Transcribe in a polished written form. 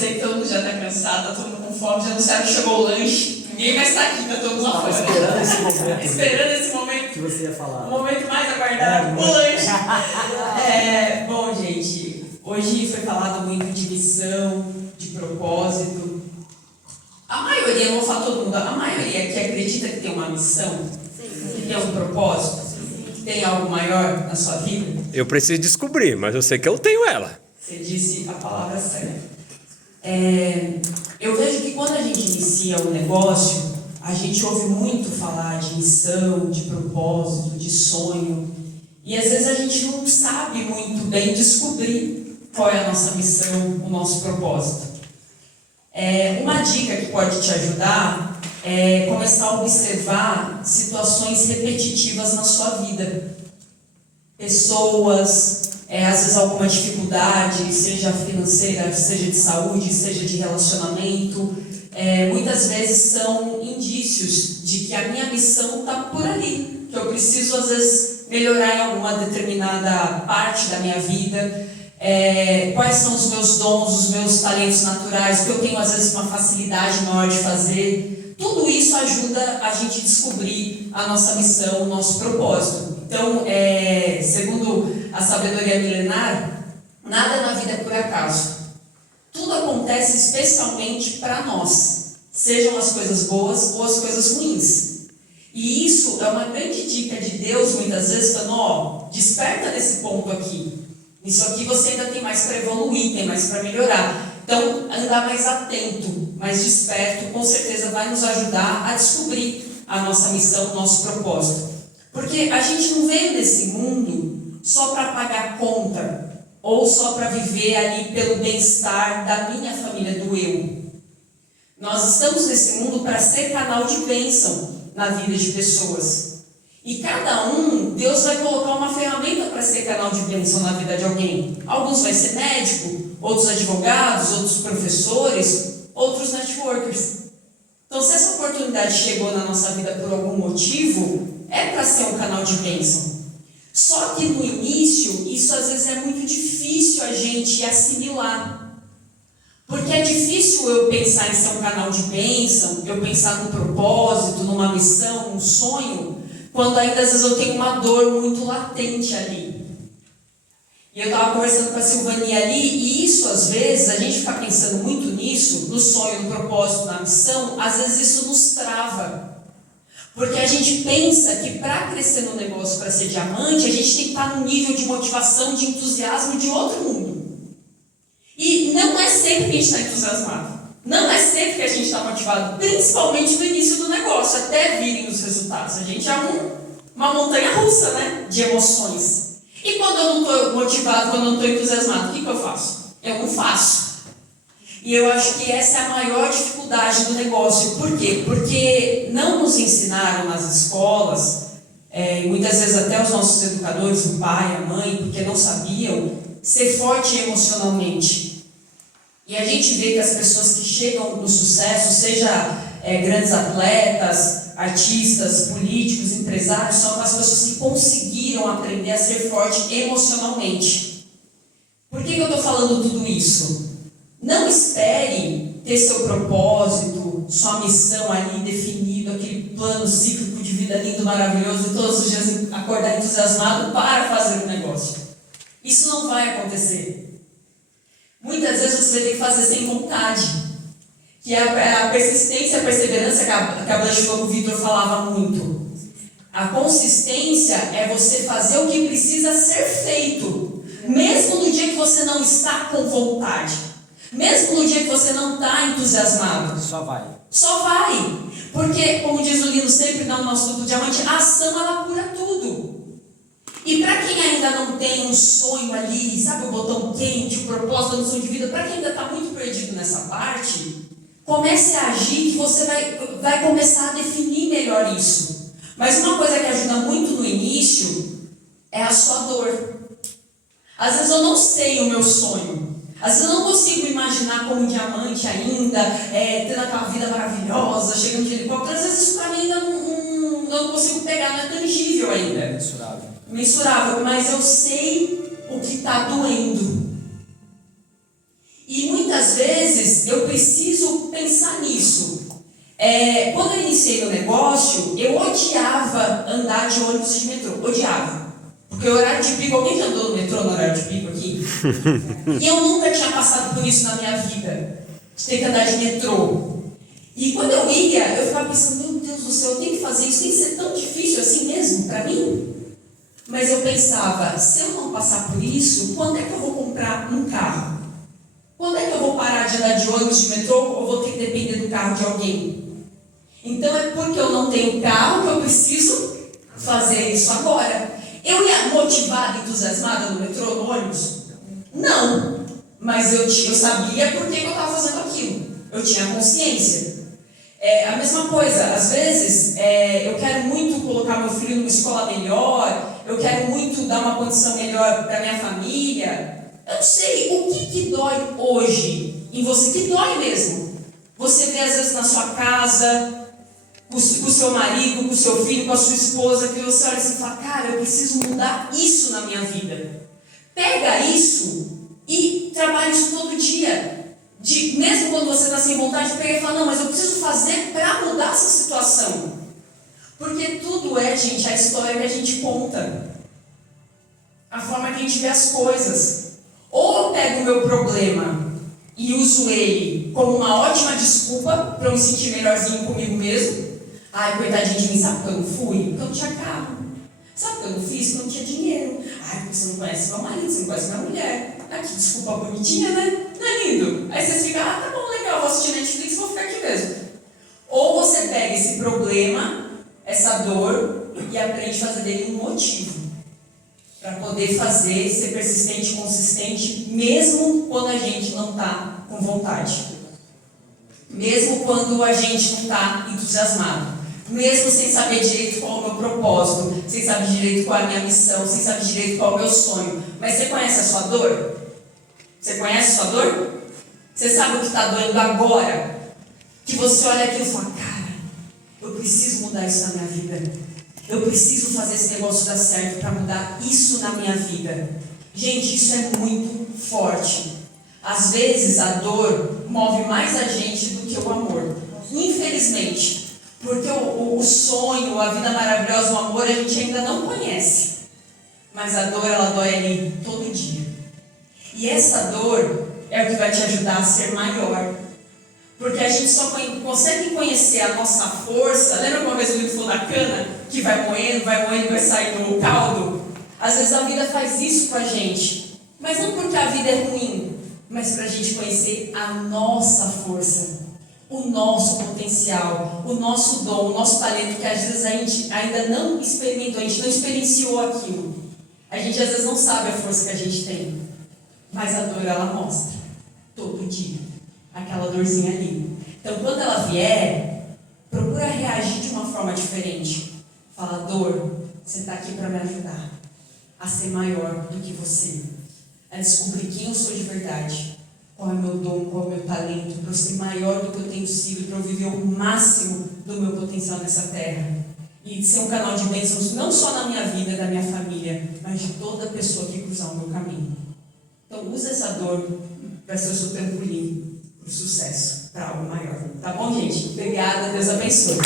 sei que todo mundo já tá cansado, tá todo mundo com fome, já não sabe que chegou o lanche. Ninguém mais tá aqui, tá todo mundo lá fora. Esperando esse momento. Esperando esse momento. Que você ia falar. O momento mais aguardado, o lanche. Bom, gente, hoje foi falado muito de missão, de propósito. A maioria, não vou falar todo mundo, a maioria que acredita que tem uma missão, que tem um propósito, que tem algo maior na sua vida. Eu preciso descobrir, mas eu sei que eu tenho ela. Você disse a palavra certa. Eu vejo que quando a gente inicia um negócio, a gente ouve muito falar de missão, de propósito, de sonho. E às vezes a gente não sabe muito bem descobrir qual é a nossa missão, o nosso propósito. Uma dica que pode te ajudar é começar a observar situações repetitivas na sua vida. Pessoas, às vezes alguma dificuldade, seja financeira, seja de saúde, seja de relacionamento, muitas vezes são indícios de que a minha missão está por ali, que eu preciso às vezes melhorar em alguma determinada parte da minha vida, quais são os meus dons, os meus talentos naturais, que eu tenho às vezes uma facilidade maior de fazer. Tudo isso ajuda a gente descobrir a nossa missão, o nosso propósito. Então, segundo a sabedoria milenar, nada na vida é por acaso. Tudo acontece especialmente para nós, sejam as coisas boas ou as coisas ruins. E isso é uma grande dica de Deus, muitas vezes, falando, desperta nesse ponto aqui. Isso aqui você ainda tem mais para evoluir, tem mais para melhorar. Então, andar mais atento, mais desperto, com certeza vai nos ajudar a descobrir a nossa missão, o nosso propósito. Porque a gente não veio nesse mundo só para pagar conta, ou só para viver ali pelo bem-estar da minha família, do eu. Nós estamos nesse mundo para ser canal de bênção na vida de pessoas. E cada um, Deus vai colocar uma ferramenta para ser canal de bênção na vida de alguém. Alguns vai ser médico, outros advogados, outros professores, outros networkers. Então, se essa oportunidade chegou na nossa vida por algum motivo, é para ser um canal de bênção. Só que no início, isso às vezes é muito difícil a gente assimilar. Porque é difícil eu pensar em ser um canal de bênção, eu pensar num propósito, numa missão, num sonho, quando ainda às vezes eu tenho uma dor muito latente ali. E eu estava conversando com a Silvania ali, e isso às vezes, a gente fica pensando muito nisso, no sonho, no propósito, na missão, às vezes isso nos trava. Porque a gente pensa que para crescer no negócio, para ser diamante, a gente tem que estar num nível de motivação, de entusiasmo de outro mundo. E não é sempre que a gente está entusiasmado. Não é sempre que a gente está motivado, principalmente no início do negócio, até virem os resultados. A gente é uma montanha russa, né, de emoções. E quando eu não estou motivado, quando eu não estou entusiasmado, o que eu faço? Eu não faço. E eu acho que essa é a maior dificuldade do negócio. Por quê? Porque não nos ensinaram nas escolas, muitas vezes até os nossos educadores, o pai, a mãe, porque não sabiam, ser forte emocionalmente. E a gente vê que as pessoas que chegam no sucesso, seja grandes atletas, artistas, políticos, empresários, são aquelas pessoas que conseguiram aprender a ser forte emocionalmente. Por que eu estou falando tudo isso? Não espere ter seu propósito, sua missão ali definido, aquele plano cíclico de vida lindo, maravilhoso, e todos os dias acordar entusiasmado para fazer um negócio. Isso não vai acontecer. Muitas vezes você vai ter que fazer sem vontade, que é a persistência, a perseverança que a Blanche Lobo Vitor falava muito. A consistência é você fazer o que precisa ser feito, mesmo no dia que você não está com vontade, mesmo no dia que você não está entusiasmado. Só vai. Só vai. Porque, como diz o Lino sempre no nosso duplo diamante, a ação ela cura tudo. E para quem ainda não tem um sonho ali, sabe, o botão quente, o propósito da missão de vida, para quem ainda está muito perdido nessa parte, comece a agir que você vai começar a definir melhor isso. Mas uma coisa que ajuda muito no início é a sua dor. Às vezes eu não sei o meu sonho. Às vezes eu não consigo imaginar como diamante ainda, tendo aquela vida maravilhosa, chegando de helicóptero. Às vezes isso para mim ainda eu não consigo pegar, não é tangível ainda. É mensurável. Mensurável, mas eu sei o que está doendo. E muitas vezes vezes eu preciso pensar nisso. Quando eu iniciei no negócio, eu odiava andar de ônibus e de metrô. Odiava. Porque o horário de pico, alguém já andou no metrô no horário de pico aqui? E eu nunca tinha passado por isso na minha vida, de ter que andar de metrô. E quando eu ia, eu ficava pensando, meu Deus do céu, eu tenho que fazer isso, tem que ser tão difícil assim mesmo para mim? Mas eu pensava, se eu não passar por isso, quando é que eu vou comprar um carro? Quando é que eu vou parar de andar de ônibus, de metrô, ou vou ter que depender do carro de alguém? Então é porque eu não tenho carro que eu preciso fazer isso agora. Eu ia motivada, entusiasmada no metrô, no ônibus? Não, mas eu sabia por que eu estava fazendo aquilo. Eu tinha consciência. A mesma coisa, às vezes eu quero muito colocar meu filho numa escola melhor, eu quero muito dar uma condição melhor para minha família. Eu não sei o que dói hoje em você, que dói mesmo. Você vê às vezes na sua casa, com o seu marido, com o seu filho, com a sua esposa, que você olha assim e fala, cara, eu preciso mudar isso na minha vida. Pega isso e trabalha isso todo dia. Mesmo quando você está sem vontade, pega e fala, não, mas eu preciso fazer para mudar essa situação. Porque tudo gente, a história que a gente conta. A forma que a gente vê as coisas. Ou eu pego o meu problema e uso ele como uma ótima desculpa para eu me sentir melhorzinho comigo mesmo. Ai, coitadinho de mim, sabe porque eu não fui? Porque eu não tinha carro. Sabe porque eu não fiz? Porque eu não tinha dinheiro. Ai, porque você não conhece meu marido, você não conhece minha mulher. Ah, que desculpa bonitinha, né? Não é lindo? Aí você fica, tá bom, legal, vou assistir Netflix, vou ficar aqui mesmo. Ou você pega esse problema, essa dor, e aprende a fazer dele um motivo. Para poder fazer, ser persistente, consistente, mesmo quando a gente não está com vontade. Mesmo quando a gente não está entusiasmado. Mesmo sem saber direito qual é o meu propósito, sem saber direito qual é a minha missão, sem saber direito qual é o meu sonho. Mas você conhece a sua dor? Você conhece a sua dor? Você sabe o que está doendo agora? Que você olha aquilo e fala, cara, eu preciso mudar isso na minha vida. Eu preciso fazer esse negócio dar certo para mudar isso na minha vida. Gente, isso é muito forte. Às vezes a dor move mais a gente do que o amor. Infelizmente. Porque o sonho, a vida maravilhosa, o amor, a gente ainda não conhece. Mas a dor, ela dói ali todo dia. E essa dor é o que vai te ajudar a ser maior. Porque a gente só consegue conhecer a nossa força. Lembra uma vez o livro falou da cana? Que vai moendo, e vai saindo o caldo? Às vezes a vida faz isso com a gente. Mas não porque a vida é ruim, mas para a gente conhecer a nossa força. O nosso potencial, o nosso dom, o nosso talento, que às vezes a gente ainda não experimentou, a gente não experienciou aquilo. A gente às vezes não sabe a força que a gente tem, mas a dor ela mostra, todo dia, aquela dorzinha ali. Então quando ela vier, procura reagir de uma forma diferente. Fala, dor, você está aqui para me ajudar a ser maior do que você, a descobrir quem eu sou de verdade. Qual é o meu dom, qual é o meu talento, para eu ser maior do que eu tenho sido, para eu viver o máximo do meu potencial nessa terra. E ser um canal de bênçãos, não só na minha vida, da minha família, mas de toda pessoa que cruzar o meu caminho. Então, usa essa dor para ser o seu trampolim para o sucesso, para algo maior. Tá bom, gente? Obrigada, Deus abençoe.